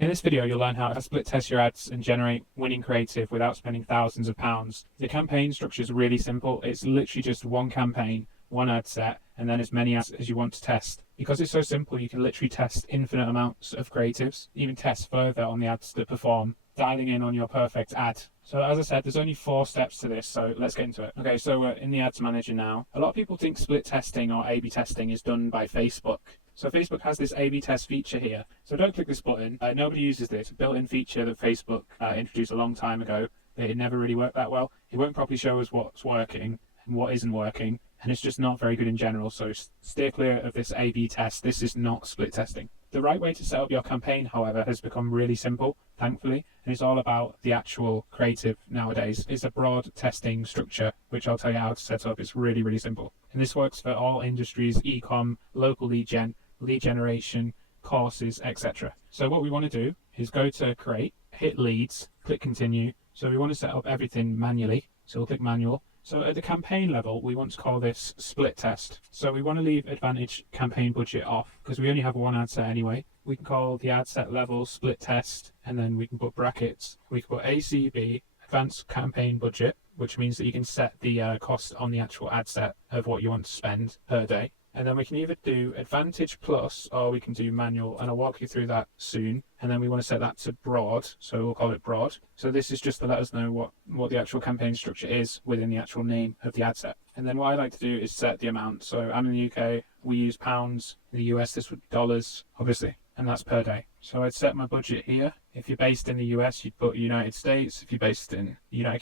In this video, you'll learn how to split test your ads and generate winning creative without spending thousands of pounds. The campaign structure is really simple. It's literally just one campaign, one ad set, and then as many ads as you want to test. Because it's so simple, you can literally test infinite amounts of creatives, even test further on the ads that perform, dialing in on your perfect ad. So as I said, there's only 4 steps to this, so let's get into it. Okay, so we're in the Ads Manager now. A lot of people think split testing or A/B testing is done by Facebook. So Facebook has this A/B test feature here. So don't click this button. Nobody uses this. A built-in feature that Facebook introduced a long time ago. It never really worked that well. It won't properly show us what's working and what isn't working, and it's just not very good in general. So steer clear of this A/B test. This is not split testing. The right way to set up your campaign, however, has become really simple, thankfully, and it's all about the actual creative nowadays. It's a broad testing structure, which I'll tell you how to set up. It's really, really simple. And this works for all industries, e-com, local lead gen, lead generation, courses, etc. So what we want to do is go to create, hit leads, click continue. So we want to set up everything manually. So we'll click manual. So at the campaign level, we want to call this split test. So we want to leave Advantage campaign budget off because we only have one ad set anyway. We can call the ad set level split test, and then we can put brackets. We can put ACB, advanced campaign budget, which means that you can set the cost on the actual ad set of what you want to spend per day. And then we can either do Advantage Plus or we can do manual, and I'll walk you through that soon. And then we want to set that to broad, so we'll call it broad. So this is just to let us know what the actual campaign structure is within the actual name of the ad set. And then what I like to do is set the amount. So I'm in the UK, we use pounds. In the US, this would be dollars, obviously, and that's per day. So I'd set my budget here. If you're based in the US, you'd put United States. If you're based in United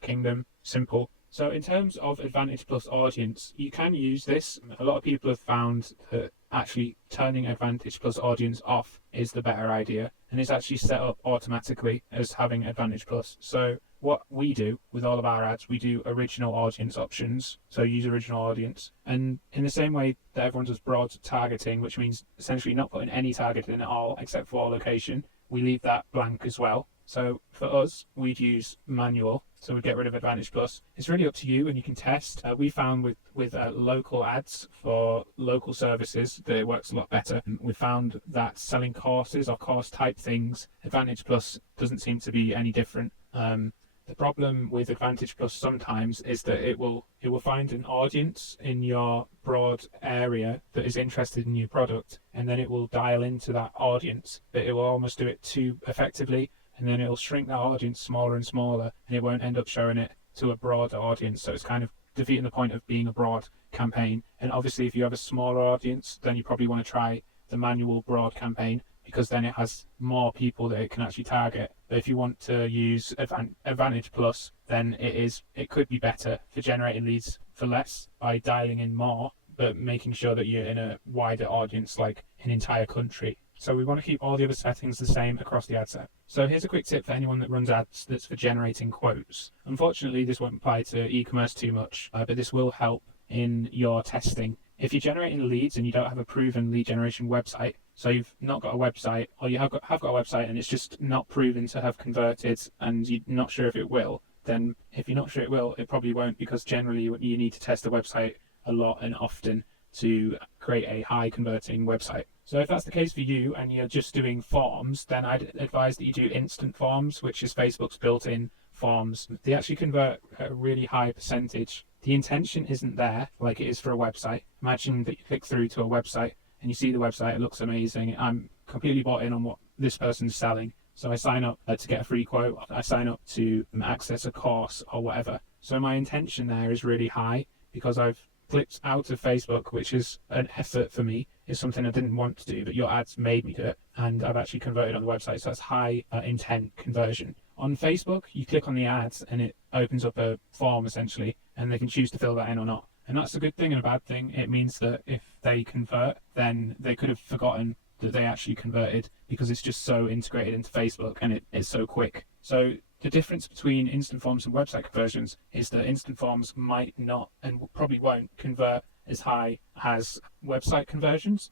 Kingdom, simple. So in terms of Advantage Plus audience, you can use this. A lot of people have found that actually turning Advantage Plus audience off is the better idea, and it's actually set up automatically as having Advantage Plus. So what we do with all of our ads, we do original audience options, so use original audience. And in the same way that everyone does broad targeting, which means essentially not putting any targeting at all except for location, we leave that blank as well. So for us, we'd use manual, so we'd get rid of Advantage Plus. It's really up to you, and you can test. We found with local ads for local services that it works a lot better. We found that selling courses or course type things, Advantage Plus doesn't seem to be any different. The problem with Advantage Plus sometimes is that it will find an audience in your broad area that is interested in your product, and then it will dial into that audience, but it will almost do it too effectively. And then it'll shrink that audience smaller and smaller, and it won't end up showing it to a broader audience. So it's kind of defeating the point of being a broad campaign. And obviously, if you have a smaller audience, then you probably want to try the manual broad campaign, because then it has more people that it can actually target. But if you want to use Advantage Plus, then it could be better for generating leads for less by dialing in more, but making sure that you're in a wider audience, like an entire country. So we want to keep all the other settings the same across the ad set. So here's a quick tip for anyone that runs ads that's for generating quotes. Unfortunately, this won't apply to e-commerce too much, but this will help in your testing. If you're generating leads and you don't have a proven lead generation website, so you've not got a website, or you have got a website and it's just not proven to have converted and you're not sure if it will, then if you're not sure it will, it probably won't, because generally you need to test the website a lot and often to create a high converting website. So if that's the case for you and you're just doing forms, then I'd advise that you do instant forms, which is Facebook's built-in forms. They actually convert at a really high percentage. The intention isn't there like it is for a website. Imagine that you click through to a website and you see the website, it looks amazing. I'm completely bought in on what this person's selling. So I sign up to get a free quote. I sign up to access a course or whatever. So my intention there is really high because I've clicked out of Facebook, which is an effort for me. It's something I didn't want to do, but your ads made me do it, and I've actually converted on the website, so that's high intent conversion. On Facebook, you click on the ads and it opens up a form essentially, and they can choose to fill that in or not. And that's a good thing and a bad thing. It means that if they convert, then they could have forgotten that they actually converted, because it's just so integrated into Facebook and it's so quick. So the difference between instant forms and website conversions is that instant forms might not, and probably won't, convert as high as website conversions,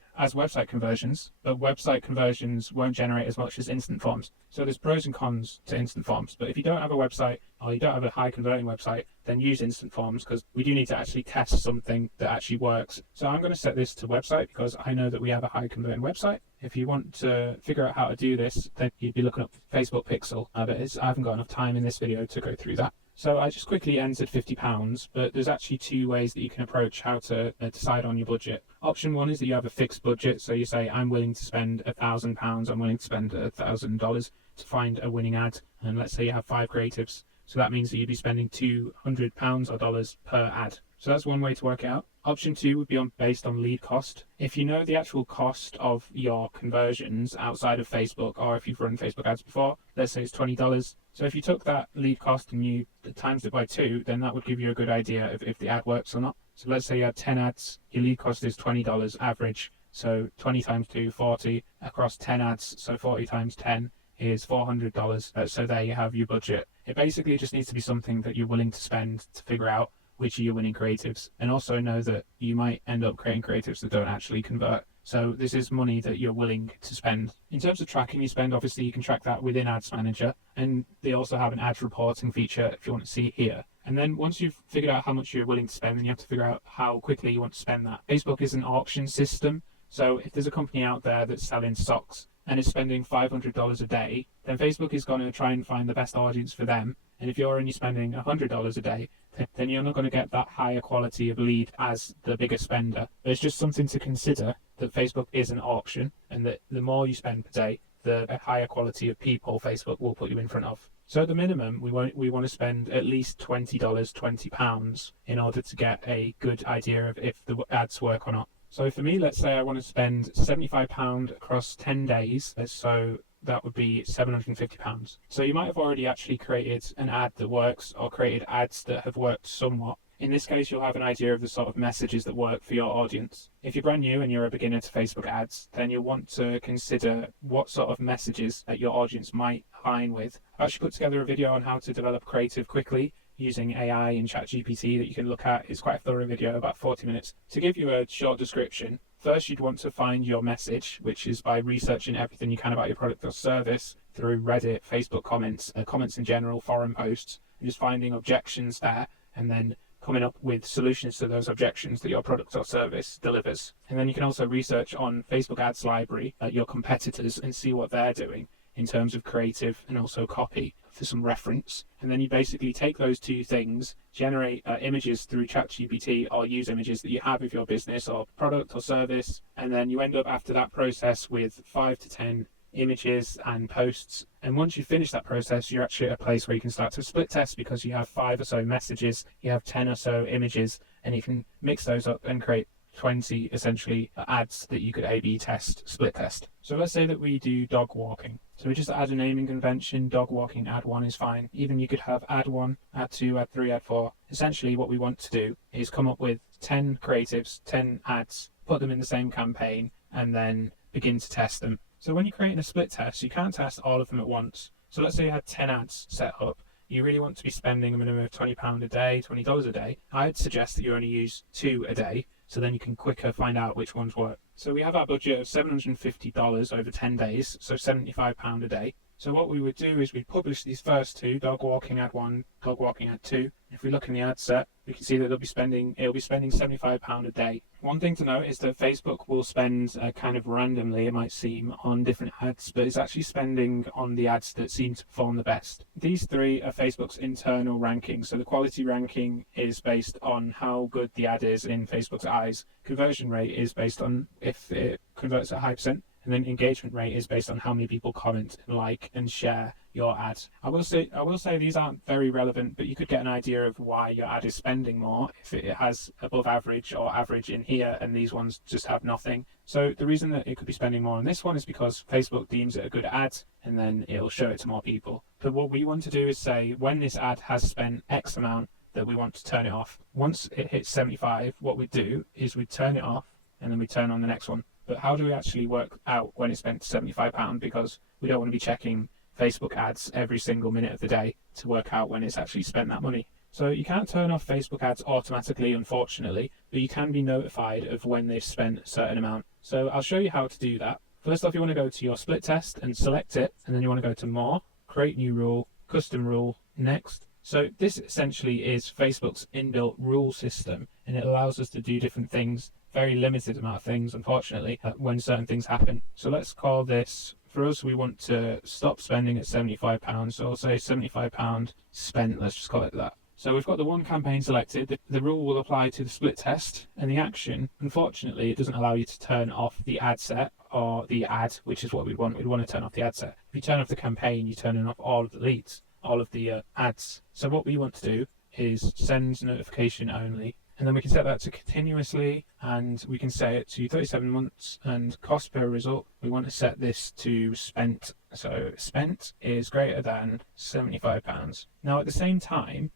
but website conversions won't generate as much as instant forms. So there's pros and cons to instant forms. But if you don't have a website or you don't have a high converting website, then use instant forms, because we do need to actually test something that actually works. So I'm going to set this to website because I know that we have a high converting website. If you want to figure out how to do this, then you'd be looking up Facebook Pixel, but I haven't got enough time in this video to go through that. So I just quickly entered £50, but there's actually two ways that you can approach how to decide on your budget. Option one is that you have a fixed budget, so you say, I'm willing to spend £1,000, I'm willing to spend $1,000 to find a winning ad, and let's say you have 5 creatives. So that means that you'd be spending £200 or dollars per ad. So that's one way to work it out. Option two would be based on lead cost. If you know the actual cost of your conversions outside of Facebook, or if you've run Facebook ads before, let's say it's $20. So if you took that lead cost and you times it by 2, then that would give you a good idea of if the ad works or not. So let's say you had 10 ads, your lead cost is $20 average. So 20 times 2, 40 across 10 ads. So 40 times 10 is $400. So there you have your budget. It basically just needs to be something that you're willing to spend to figure out which are your winning creatives, and also know that you might end up creating creatives that don't actually convert. So this is money that you're willing to spend. In terms of tracking your spend, obviously you can track that within Ads Manager, and they also have an ad reporting feature if you want to see here. And then once you've figured out how much you're willing to spend, then you have to figure out how quickly you want to spend that. Facebook is an auction system, so if there's a company out there that's selling socks and is spending $500 a day, then Facebook is going to try and find the best audience for them. And if you're only spending $100 a day, then you're not going to get that higher quality of lead as the bigger spender. But it's just something to consider that Facebook is an auction, and that the more you spend per day, the higher quality of people Facebook will put you in front of. So at the minimum, we want to spend at least $20, £20 in order to get a good idea of if the ads work or not. So for me, let's say I want to spend £75 across 10 days, so that would be £750. So you might have already actually created an ad that works, or created ads that have worked somewhat. In this case, you'll have an idea of the sort of messages that work for your audience. If you're brand new and you're a beginner to Facebook ads, then you'll want to consider what sort of messages that your audience might align with. I've actually put together a video on how to develop creative quickly using AI and ChatGPT that you can look at. It's quite a thorough video, about 40 minutes. To give you a short description, first you'd want to find your message, which is by researching everything you can about your product or service through Reddit, Facebook comments, comments in general, forum posts, and just finding objections there, and then coming up with solutions to those objections that your product or service delivers. And then you can also research on Facebook Ads Library your competitors and see what they're doing in terms of creative and also copy for some reference. And then you basically take those two things, generate images through ChatGPT, or use images that you have of your business or product or service, and then you end up after that process with 5 to 10 images and posts. And once you finish that process, you're actually at a place where you can start to split test, because you have 5 or so messages, you have 10 or so images, and you can mix those up and create 20 essentially ads that you could A/B test, split test. So let's say that we do dog walking. So we just add a naming convention, dog walking, ad 1 is fine. Even you could have ad 1, ad 2, ad 3, ad 4. Essentially what we want to do is come up with 10 creatives, 10 ads, put them in the same campaign, and then begin to test them. So when you're creating a split test, you can't test all of them at once. So let's say you had 10 ads set up. You really want to be spending a minimum of £20 a day, $20 a day. I'd suggest that you only use 2 a day, so then you can quicker find out which ones work. So we have our budget of $750 over 10 days, so £75 a day. So what we would do is we'd publish these first 2, dog walking ad 1, dog walking ad 2. If we look in the ad set, we can see that it'll be spending £75 a day. One thing to note is that Facebook will spend kind of randomly, it might seem, on different ads, but it's actually spending on the ads that seem to perform the best. These 3 are Facebook's internal rankings. So the quality ranking is based on how good the ad is in Facebook's eyes. Conversion rate is based on if it converts at a high percent. And then engagement rate is based on how many people comment and like and share your ad. I will say these aren't very relevant, but you could get an idea of why your ad is spending more if it has above average or average in here, and these ones just have nothing. So the reason that it could be spending more on this one is because Facebook deems it a good ad, and then it'll show it to more people. But what we want to do is say, when this ad has spent X amount, that we want to turn it off. Once it hits 75, what we do is we turn it off, and then we turn on the next one. But how do we actually work out when it's spent £75? Because we don't want to be checking Facebook ads every single minute of the day to work out when it's actually spent that money. So you can't turn off Facebook ads automatically, unfortunately, but you can be notified of when they've spent a certain amount. So I'll show you how to do that. First off, you want to go to your split test and select it, and then you want to go to More, Create New Rule, Custom Rule, Next. So this essentially is Facebook's inbuilt rule system, and it allows us to do different things. very limited amount of things, unfortunately, when certain things happen. So let's call this, for us, we want to stop spending at £75. So I'll say £75 spent, let's just call it that. So we've got the one campaign selected. The rule will apply to the split test, and the action, unfortunately, it doesn't allow you to turn off the ad set or the ad, which is what we'd want. We'd want to turn off the ad set. If you turn off the campaign, you're turning off all of the leads, all of the ads. So what we want to do is send notification only, and then we can set that to continuously, and we can set it to 37 months, and cost per result, we want to set this to spent. So spent is greater than £75. Now at the same time,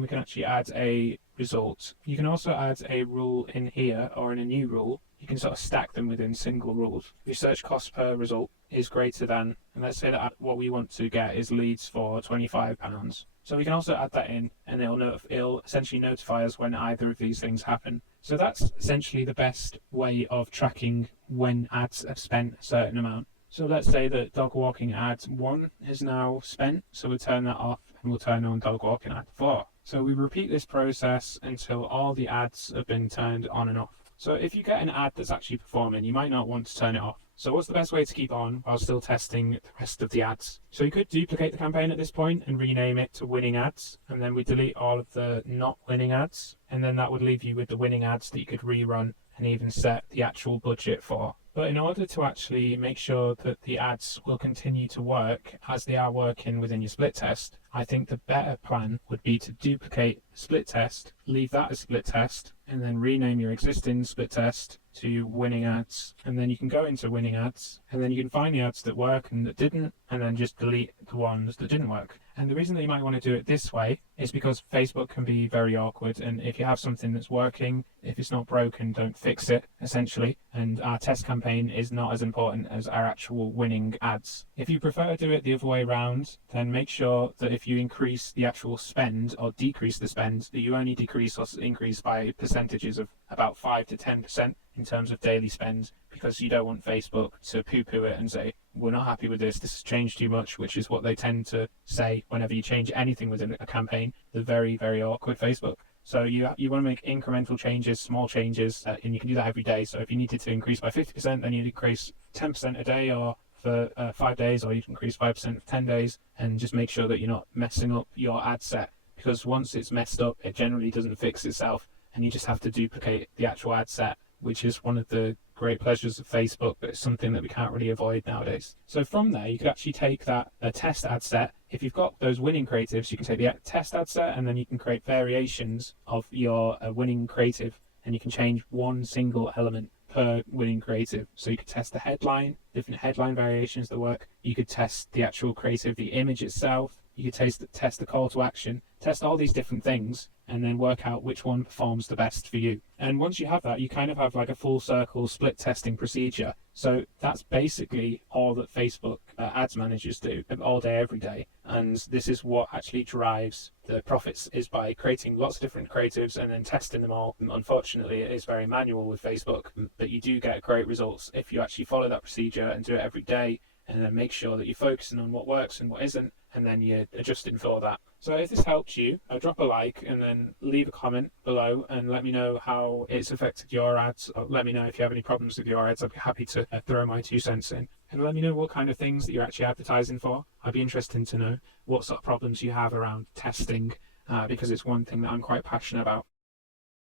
we can actually add a result. You can also add a rule in here, or in a new rule. You can sort of stack them within single rules. Your search cost per result is greater than, and let's say that what we want to get is leads for £25. So we can also add that in, and it'll essentially notify us when either of these things happen. So that's essentially the best way of tracking when ads have spent a certain amount. So let's say that dog walking ad 1 is now spent, so we'll turn that off and we'll turn on dog walking ad 4. So we repeat this process until all the ads have been turned on and off. So if you get an ad that's actually performing, you might not want to turn it off. So what's the best way to keep on while still testing the rest of the ads? So you could duplicate the campaign at this point and rename it to winning ads, and then we delete all of the not winning ads, and then that would leave you with the winning ads that you could rerun and even set the actual budget for. But in order to actually make sure that the ads will continue to work as they are working within your split test, I think the better plan would be to duplicate the split test, leave that as split test, and then rename your existing split test to winning ads. And then you can go into winning ads, and then you can find the ads that work and that didn't, and then just delete the ones that didn't work. And the reason that you might want to do it this way is because Facebook can be very awkward, and if you have something that's working, if it's not broken, don't fix it, essentially. And our test campaign is not as important as our actual winning ads. If you prefer to do it the other way around, then make sure that if you increase the actual spend or decrease the spend, that you only decrease or increase by percentages of about 5 to 10% in terms of daily spend, because you don't want Facebook to poo-poo it and say, we're not happy with this has changed too much, which is what they tend to say whenever you change anything within a campaign. They're very, very awkward, Facebook. So you want to make incremental changes, small changes, and you can do that every day. So if you needed to increase by 50%, then you'd increase 10% a day, or for 5 days, or you can increase 5% for 10 days, and just make sure that you're not messing up your ad set, because once it's messed up, it generally doesn't fix itself, and you just have to duplicate the actual ad set, which is one of the great pleasures of Facebook, but it's something that we can't really avoid nowadays. So from there, you could actually take that test ad set. If you've got those winning creatives, you can take the test ad set, and then you can create variations of your winning creative, and you can change one single element per winning creative. So you could test the headline, different headline variations that work. You could test the actual creative, the image itself. You could test the call to action, test all these different things, and then work out which one performs the best for you. And once you have that, you kind of have like a full circle split testing procedure. So that's basically all that Facebook ads managers do all day, every day. And this is what actually drives the profits, is by creating lots of different creatives and then testing them all. Unfortunately, it is very manual with Facebook, but you do get great results if you actually follow that procedure and do it every day, and then make sure that you're focusing on what works and what isn't, and then you're adjusting for that. So if this helped you, drop a like and then leave a comment below and let me know how it's affected your ads. Or let me know if you have any problems with your ads. I'd be happy to throw my 2 cents in. And let me know what kind of things that you're actually advertising for. I'd be interested to know what sort of problems you have around testing, because it's one thing that I'm quite passionate about.